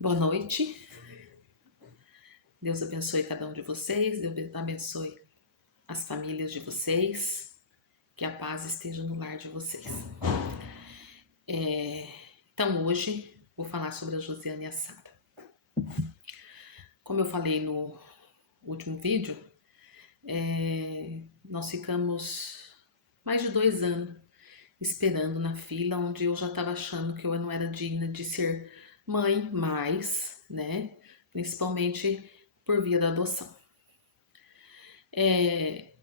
Boa noite. Deus abençoe cada um de vocês, Deus abençoe as famílias de vocês, que a paz esteja no lar de vocês. Então hoje vou falar sobre a Josiane e a Sara. Como eu falei no último vídeo, nós ficamos mais de 2 anos esperando na fila, onde eu já estava achando que eu não era digna de ser mãe mais, né? Principalmente por via da adoção.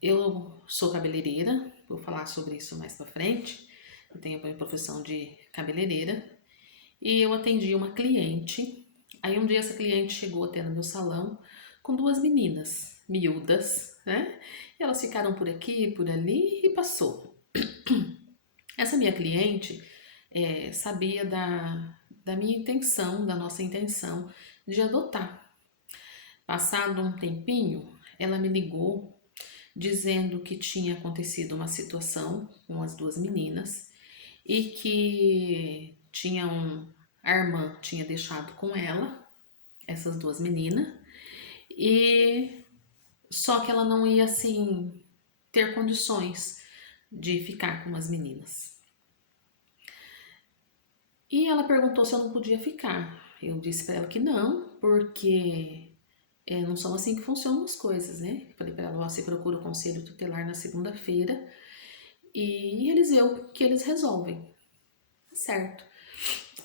Eu sou cabeleireira, vou falar sobre isso mais pra frente. Eu tenho a profissão de cabeleireira e eu atendi uma cliente. Aí um dia essa cliente chegou até no meu salão com 2 meninas miúdas, né? E elas ficaram por aqui, por ali e passou. Essa minha cliente sabia da minha intenção, da nossa intenção de adotar. Passado um tempinho, ela me ligou dizendo que tinha acontecido uma situação com as 2 meninas e que a irmã tinha deixado com ela essas 2 meninas, e só que ela não ia assim ter condições de ficar com as meninas. E ela perguntou se eu não podia ficar. Eu disse para ela que não, porque não são assim que funcionam as coisas, né? Falei para ela: você procura o conselho tutelar na segunda-feira e eles veem o que eles resolvem, certo?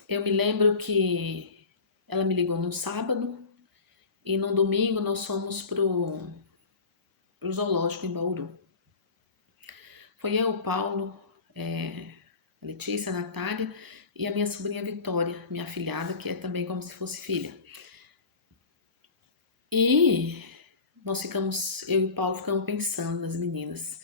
Eu me lembro que ela me ligou num sábado e no domingo nós fomos pro zoológico em Bauru. Foi eu, o Paulo, a Letícia, a Natália e a minha sobrinha Vitória, minha afilhada, que é também como se fosse filha. E nós ficamos, eu e o Paulo ficamos pensando nas meninas.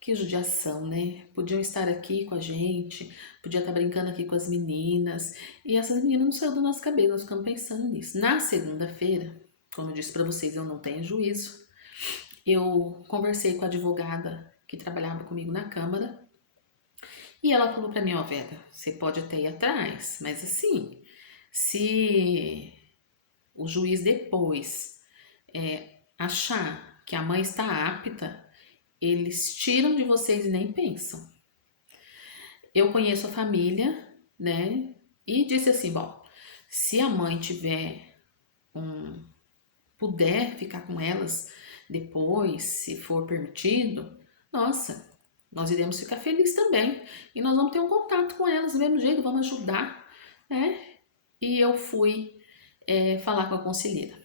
Que judiação, né? Podiam estar aqui com a gente, podia estar brincando aqui com as meninas. E essas meninas não saíram do nosso cabelo, nós ficamos pensando nisso. Na segunda-feira, como eu disse para vocês, eu não tenho juízo. Eu conversei com a advogada que trabalhava comigo na Câmara. E ela falou para mim: ó, Vera, você pode até ir atrás, mas assim, se o juiz depois achar que a mãe está apta, eles tiram de vocês e nem pensam. Eu conheço a família, né? E disse assim: bom, se a mãe puder ficar com elas depois, se for permitido, nossa, nós iremos ficar felizes também. E nós vamos ter um contato com elas do mesmo jeito, vamos ajudar, né? E eu fui falar com a conselheira.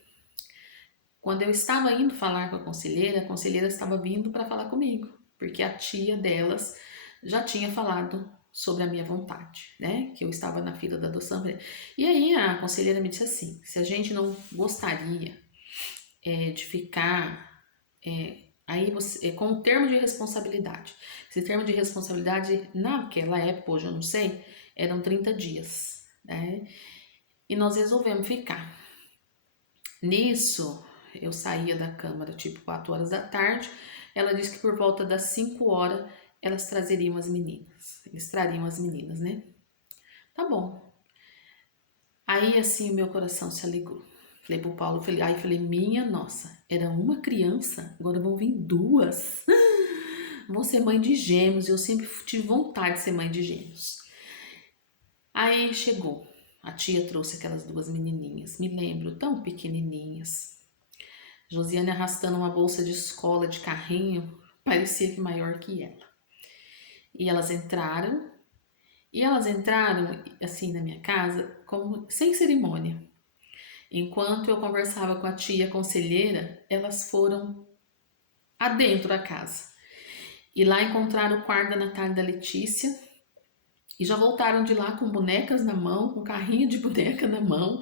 Quando eu estava indo falar com a conselheira estava vindo para falar comigo, porque a tia delas já tinha falado sobre a minha vontade, né? Que eu estava na fila da adoção. E aí a conselheira me disse assim: se a gente não gostaria de ficar aí você, com o termo de responsabilidade. Esse termo de responsabilidade, naquela época, hoje eu não sei, eram 30 dias, né? E nós resolvemos ficar. Nisso, eu saía da Câmara tipo 4 horas da tarde. Ela disse que por volta das 5 horas elas trazeriam as meninas. Eles trariam as meninas, né? Tá bom. Aí assim o meu coração se alegrou. Falei pro Paulo, falei, minha nossa, era uma criança, agora vão vir 2. Vou ser mãe de gêmeos, eu sempre tive vontade de ser mãe de gêmeos. Aí chegou, a tia trouxe aquelas 2 menininhas, me lembro, tão pequenininhas. Josiane arrastando uma bolsa de escola de carrinho, parecia que maior que ela. E elas entraram assim na minha casa, como sem cerimônia. Enquanto eu conversava com a tia conselheira, elas foram adentro da casa. E lá encontraram o quarto da Natália e da Letícia. E já voltaram de lá com bonecas na mão, com carrinho de boneca na mão.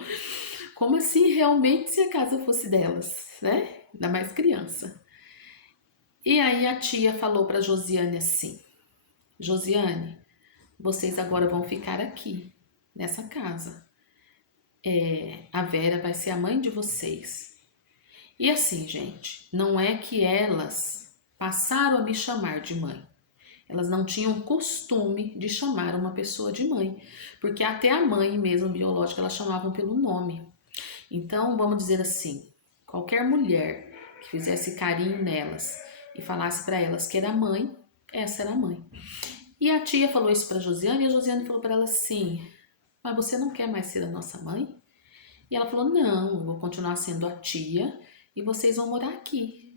Como assim realmente se a casa fosse delas, né? Ainda mais criança. E aí a tia falou para Josiane assim: Josiane, vocês agora vão ficar aqui, nessa casa. A Vera vai ser a mãe de vocês. E assim, gente, não é que elas passaram a me chamar de mãe. Elas não tinham costume de chamar uma pessoa de mãe, porque até a mãe mesmo biológica elas chamavam pelo nome. Então, vamos dizer assim, qualquer mulher que fizesse carinho nelas e falasse para elas que era mãe, essa era a mãe. E a tia falou isso para Josiane e a Josiane falou para ela assim: mas você não quer mais ser a nossa mãe? E ela falou: não, eu vou continuar sendo a tia e vocês vão morar aqui.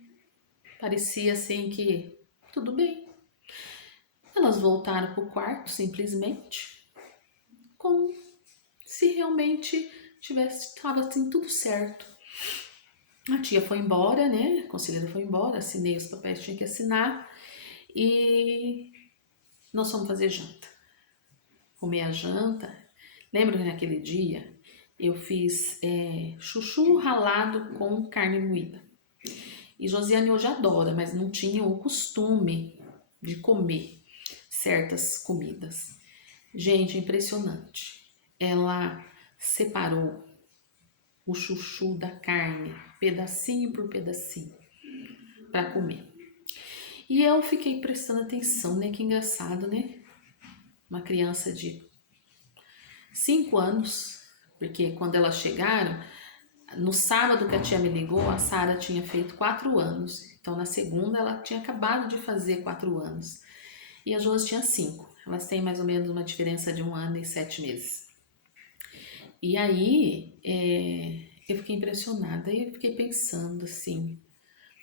Parecia assim que tudo bem. Elas voltaram pro quarto simplesmente, como se realmente estava assim tudo certo. A tia foi embora, né? A conselheira foi embora, assinei os papéis que tinha que assinar e nós fomos fazer janta. Comer a janta. Lembro que naquele dia eu fiz chuchu ralado com carne moída. E Josiane hoje adora, mas não tinha o costume de comer certas comidas. Gente, impressionante. Ela separou o chuchu da carne, pedacinho por pedacinho, para comer. E eu fiquei prestando atenção, né? Que engraçado, né? Uma criança de 5 anos, porque quando elas chegaram, no sábado que a tia me ligou, a Sara tinha feito 4 anos. Então, na segunda, ela tinha acabado de fazer 4 anos. E a Josi tinha 5. Elas têm mais ou menos uma diferença de 1 ano e 7 meses. E aí, eu fiquei impressionada e eu fiquei pensando assim,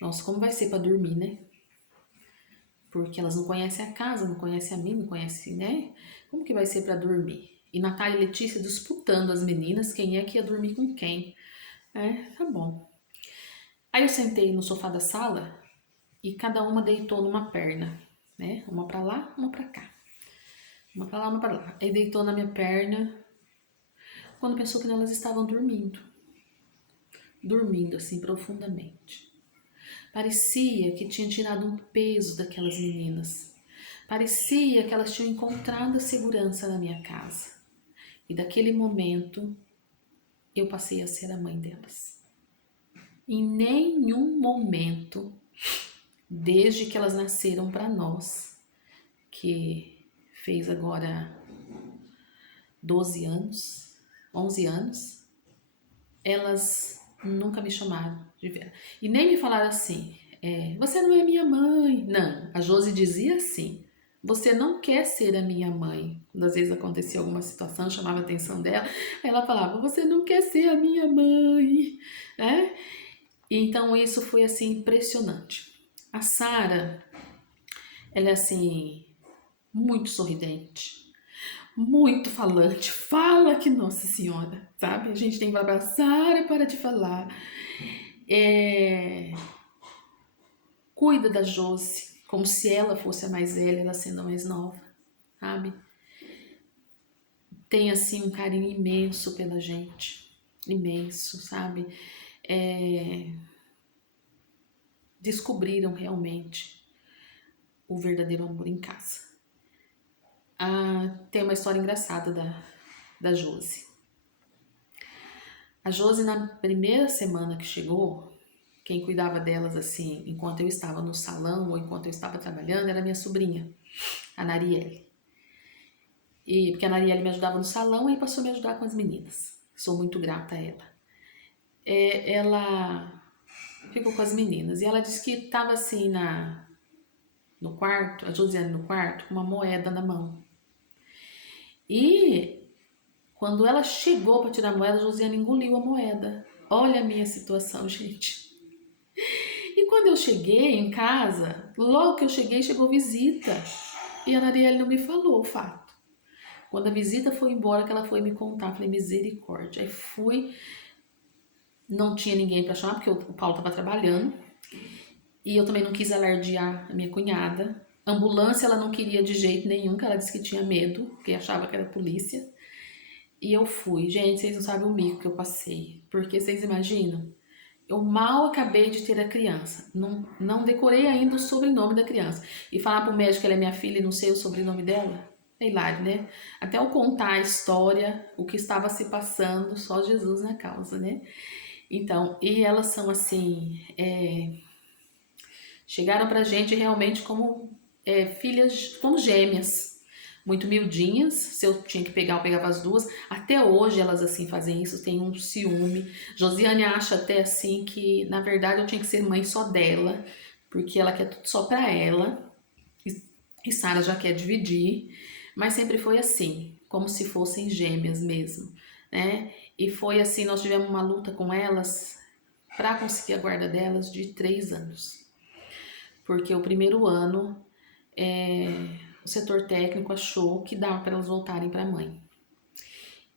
nossa, como vai ser para dormir, né? Porque elas não conhecem a casa, não conhecem a mim, não conhecem, né? Como que vai ser para dormir? E Natália e Letícia disputando as meninas, quem é que ia dormir com quem. Tá bom. Aí eu sentei no sofá da sala e cada uma deitou numa perna, né? Uma pra lá, uma pra cá. Uma pra lá, uma pra lá. Aí deitou na minha perna quando pensou que elas estavam dormindo. Dormindo assim profundamente. Parecia que tinha tirado um peso daquelas meninas. Parecia que elas tinham encontrado a segurança na minha casa. E daquele momento eu passei a ser a mãe delas. Em nenhum momento, desde que elas nasceram para nós, que fez agora 12 anos, 11 anos, elas nunca me chamaram de Vera. E nem me falaram assim, você não é minha mãe. Não, a Josi dizia assim, você não quer ser a minha mãe. Quando às vezes acontecia alguma situação, chamava a atenção dela, aí ela falava, você não quer ser a minha mãe, né? Então isso foi assim impressionante. A Sara, ela é assim, muito sorridente, muito falante, fala que Nossa Senhora, sabe? A gente tem que falar, Sara, para de falar. Cuida da Josi, como se ela fosse a mais velha, ela sendo a mais nova, sabe? Tem assim um carinho imenso pela gente, imenso, sabe? Descobriram realmente o verdadeiro amor em casa. Tem uma história engraçada da Josi. A Josi, na primeira semana que chegou, quem cuidava delas assim, enquanto eu estava no salão ou enquanto eu estava trabalhando, era minha sobrinha, a Narielle. Porque a Narielle me ajudava no salão e passou a me ajudar com as meninas. Sou muito grata a ela. Ela ficou com as meninas e ela disse que estava assim no quarto, a Josiane no quarto, com uma moeda na mão. E quando ela chegou para tirar a moeda, a Josiane engoliu a moeda. Olha a minha situação, gente. E quando eu cheguei em casa, logo que eu cheguei, chegou visita. E a Narielle não me falou o fato. Quando a visita foi embora, que ela foi me contar, falei, misericórdia. Aí fui, não tinha ninguém para chamar, porque o Paulo estava trabalhando. E eu também não quis alardear a minha cunhada. Ambulância ela não queria de jeito nenhum, que ela disse que tinha medo, que achava que era polícia. E eu fui. Gente, vocês não sabem o mico que eu passei. Porque vocês imaginam? Eu mal acabei de ter a criança. Não decorei ainda o sobrenome da criança. E falar pro médico que ela é minha filha e não sei o sobrenome dela? É hilário, né? Até eu contar a história, o que estava se passando, só Jesus na causa, né? Então, e elas são assim... chegaram pra gente realmente como filhas, como gêmeas. muito miudinhas. Se eu tinha que pegar, eu pegava as duas. Até hoje elas assim fazem isso, tem um ciúme. Josiane acha até assim que, na verdade, eu tinha que ser mãe só dela, porque ela quer tudo só pra ela. E Sara já quer dividir, mas sempre foi assim, como se fossem gêmeas mesmo, né? E foi assim, nós tivemos uma luta com elas para conseguir a guarda delas de 3 anos. Porque o primeiro ano o setor técnico achou que dava para elas voltarem para a mãe.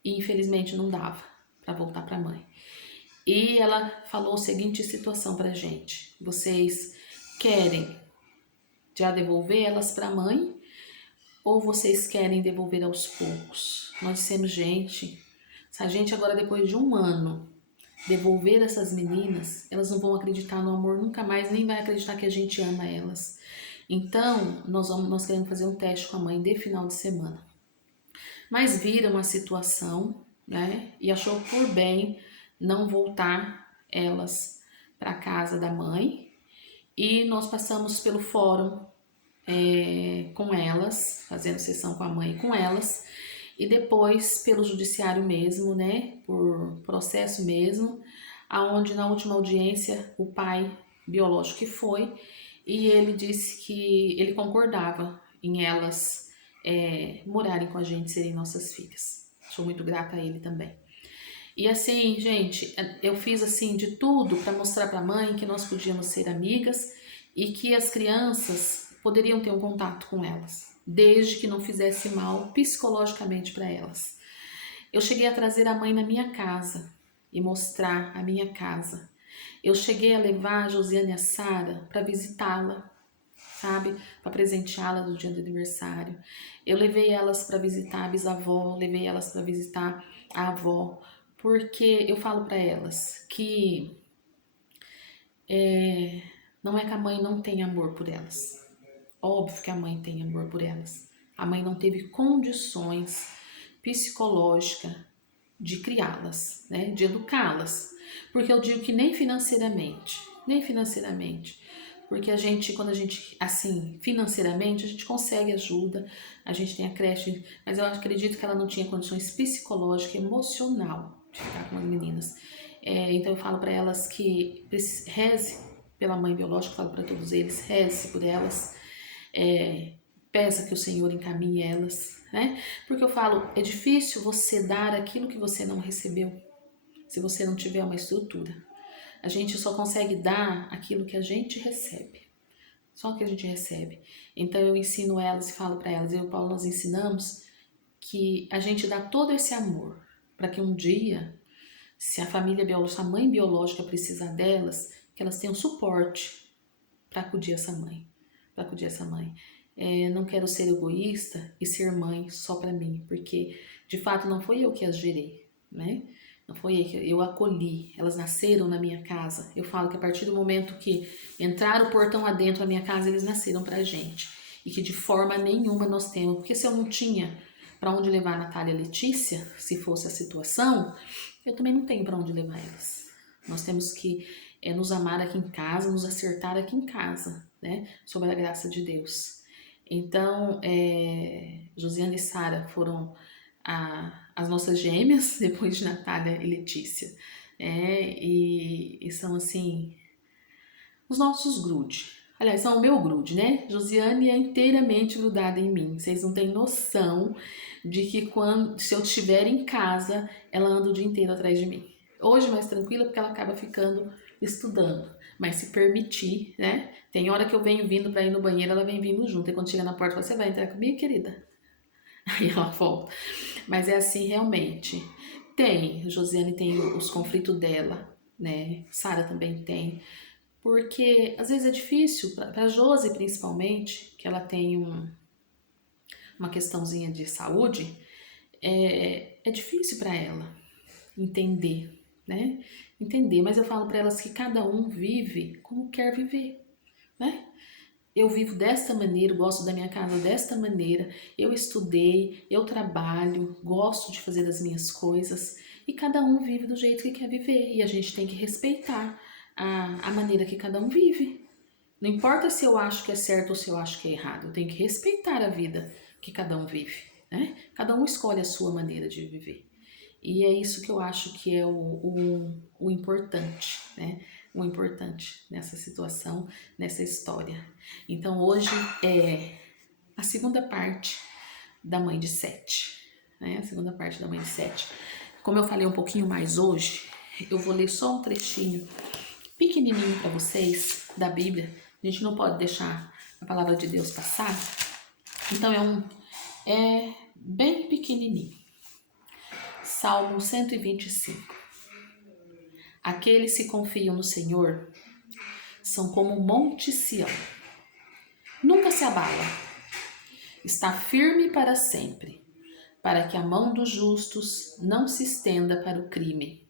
E infelizmente não dava para voltar para a mãe. E ela falou a seguinte situação pra gente: vocês querem já devolver elas para a mãe ou vocês querem devolver aos poucos? Nós dissemos, gente, se a gente agora depois de 1 ano devolver essas meninas, elas não vão acreditar no amor nunca mais, nem vai acreditar que a gente ama elas. Então, nós queremos fazer um teste com a mãe de final de semana. Mas viram a situação, né, e achou por bem não voltar elas para casa da mãe. E nós passamos pelo fórum com elas, fazendo sessão com a mãe com elas, e depois pelo judiciário mesmo, né, por processo mesmo, aonde na última audiência o pai biológico que foi, e ele disse que ele concordava em elas morarem com a gente, serem nossas filhas. Sou muito grata a ele também. E assim, gente, eu fiz assim de tudo para mostrar para a mãe que nós podíamos ser amigas e que as crianças poderiam ter um contato com elas, desde que não fizesse mal psicologicamente para elas. Eu cheguei a trazer a mãe na minha casa e mostrar a minha casa. Eu cheguei a levar a Josiane e a Sara para visitá-la, sabe? Para presenteá-la no dia do aniversário. Eu levei elas para visitar a bisavó, levei elas para visitar a avó, porque eu falo para elas que não é que a mãe não tem amor por elas. Óbvio que a mãe tem amor por elas. A mãe não teve condições psicológicas de criá-las, né, de educá-las. Porque eu digo que nem financeiramente, porque a gente, quando a gente, assim, financeiramente, a gente consegue ajuda, a gente tem a creche, mas eu acredito que ela não tinha condições psicológicas, emocional de ficar com as meninas. Então eu falo para elas que reze pela mãe biológica, eu falo para todos eles, reze por elas, peça que o Senhor encaminhe elas, né? Porque eu falo, é difícil você dar aquilo que você não recebeu, se você não tiver uma estrutura. A gente só consegue dar aquilo que a gente recebe. Só que a gente recebe. Então eu ensino elas e falo para elas, eu e o Paulo, nós ensinamos que a gente dá todo esse amor para que um dia, se a família biológica, a mãe biológica precisar delas, que elas tenham suporte para acudir essa mãe. Não quero ser egoísta e ser mãe só para mim, porque de fato não foi eu que as gerei, né? Não foi eu acolhi, elas nasceram na minha casa. Eu falo que a partir do momento que entraram o portão adentro da minha casa, eles nasceram pra gente. E que de forma nenhuma nós temos, porque se eu não tinha para onde levar a Natália e a Letícia, se fosse a situação, eu também não tenho para onde levar elas. Nós temos que nos amar aqui em casa, nos acertar aqui em casa, né? Sob a graça de Deus. Então, Josiane e Sara foram as nossas gêmeas, depois de Natália e Letícia. E são assim, os nossos grude. Aliás, são o meu grude, né? Josiane é inteiramente grudada em mim. Vocês não têm noção de que se eu estiver em casa, ela anda o dia inteiro atrás de mim. Hoje mais tranquila porque ela acaba ficando estudando. Mas se permitir, né? Tem hora que eu venho vindo para ir no banheiro, ela vem vindo junto. E quando chega na porta, você vai entrar comigo, querida? Aí ela volta. Mas é assim realmente. Josiane tem os conflitos dela, né? Sara também tem. Porque às vezes é difícil, para a Josi principalmente, que ela tem uma questãozinha de saúde, é difícil para ela entender, né? Entender, mas eu falo para elas que cada um vive como quer viver, né? Eu vivo desta maneira, gosto da minha casa desta maneira, eu estudei, eu trabalho, gosto de fazer as minhas coisas e cada um vive do jeito que quer viver e a gente tem que respeitar a maneira que cada um vive. Não importa se eu acho que é certo ou se eu acho que é errado, eu tenho que respeitar a vida que cada um vive, né? Cada um escolhe a sua maneira de viver. E é isso que eu acho que é o importante, né? O importante nessa situação, nessa história. Então hoje é a segunda parte da Mãe de Sete, né? A segunda parte da Mãe de Sete. Como eu falei um pouquinho mais hoje, eu vou ler só um trechinho pequenininho para vocês da Bíblia. A gente não pode deixar a palavra de Deus passar. Então é bem pequenininho. Salmo 125. Aqueles que confiam no Senhor são como o monte Sião. Nunca se abala. Está firme para sempre, para que a mão dos justos não se estenda para o crime.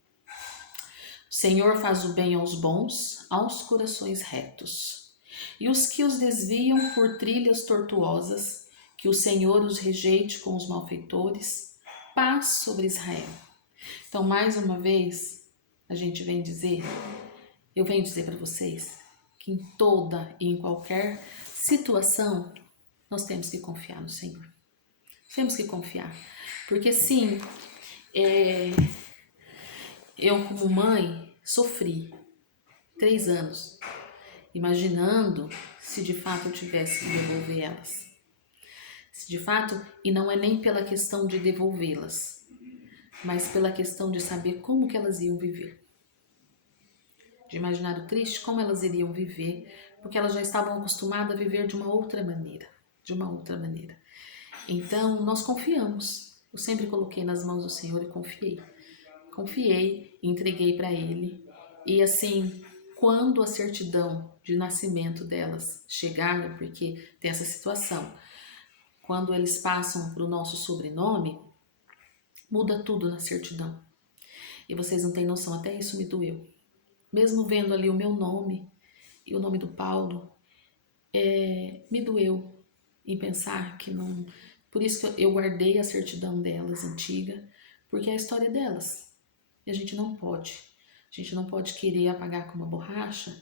O Senhor faz o bem aos bons, aos corações retos. E os que os desviam por trilhas tortuosas, que o Senhor os rejeite com os malfeitores, paz sobre Israel. Então, mais uma vez, eu venho dizer para vocês que em toda e em qualquer situação, nós temos que confiar no Senhor. Temos que confiar. Porque sim, eu como mãe sofri 3 anos, imaginando se de fato eu tivesse que devolver elas. Se de fato, e não é nem pela questão de devolvê-las, mas pela questão de saber como que elas iam viver. De imaginar o triste, como elas iriam viver, porque elas já estavam acostumadas a viver de uma outra maneira. Então, nós confiamos. Eu sempre coloquei nas mãos do Senhor e confiei. Confiei, entreguei para Ele. E assim, quando a certidão de nascimento delas chegar, porque tem essa situação, quando eles passam para o nosso sobrenome, muda tudo na certidão. E vocês não têm noção, até isso me doeu. Mesmo vendo ali o meu nome e o nome do Paulo, me doeu em pensar que não... Por isso que eu guardei a certidão delas antiga, porque é a história delas. E a gente não pode querer apagar com uma borracha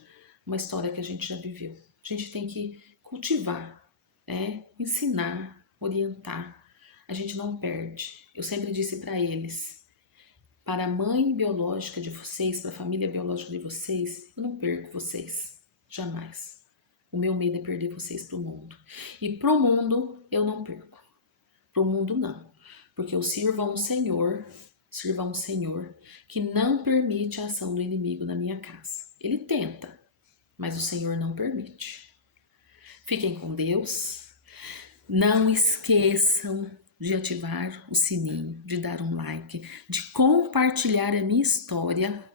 uma história que a gente já viveu. A gente tem que cultivar, ensinar, orientar. A gente não perde. Eu sempre disse para eles, para a mãe biológica de vocês, para a família biológica de vocês, eu não perco vocês, jamais. O meu medo é perder vocês para o mundo. E para o mundo eu não perco. Para o mundo não. Porque eu sirvo a um Senhor que não permite a ação do inimigo na minha casa. Ele tenta, mas o Senhor não permite. Fiquem com Deus. Não esqueçam de ativar o sininho, de dar um like, de compartilhar a minha história,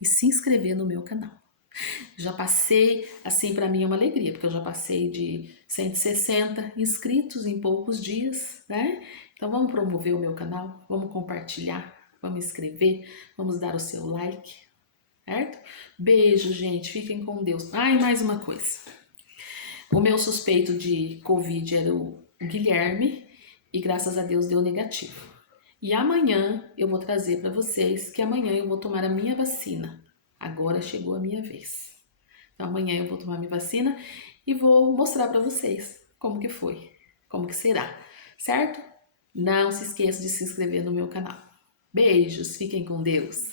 e se inscrever no meu canal. Já passei, assim, para mim é uma alegria, porque eu já passei de 160 inscritos em poucos dias, né? Então vamos promover o meu canal, vamos compartilhar, vamos inscrever, vamos dar o seu like, certo? Beijo, gente, fiquem com Deus. E mais uma coisa. O meu suspeito de Covid era o Guilherme e graças a Deus deu negativo. E amanhã eu vou trazer para vocês que amanhã eu vou tomar a minha vacina. Agora chegou a minha vez. Então amanhã eu vou tomar minha vacina e vou mostrar para vocês como que foi, como que será, certo? Não se esqueça de se inscrever no meu canal. Beijos, fiquem com Deus!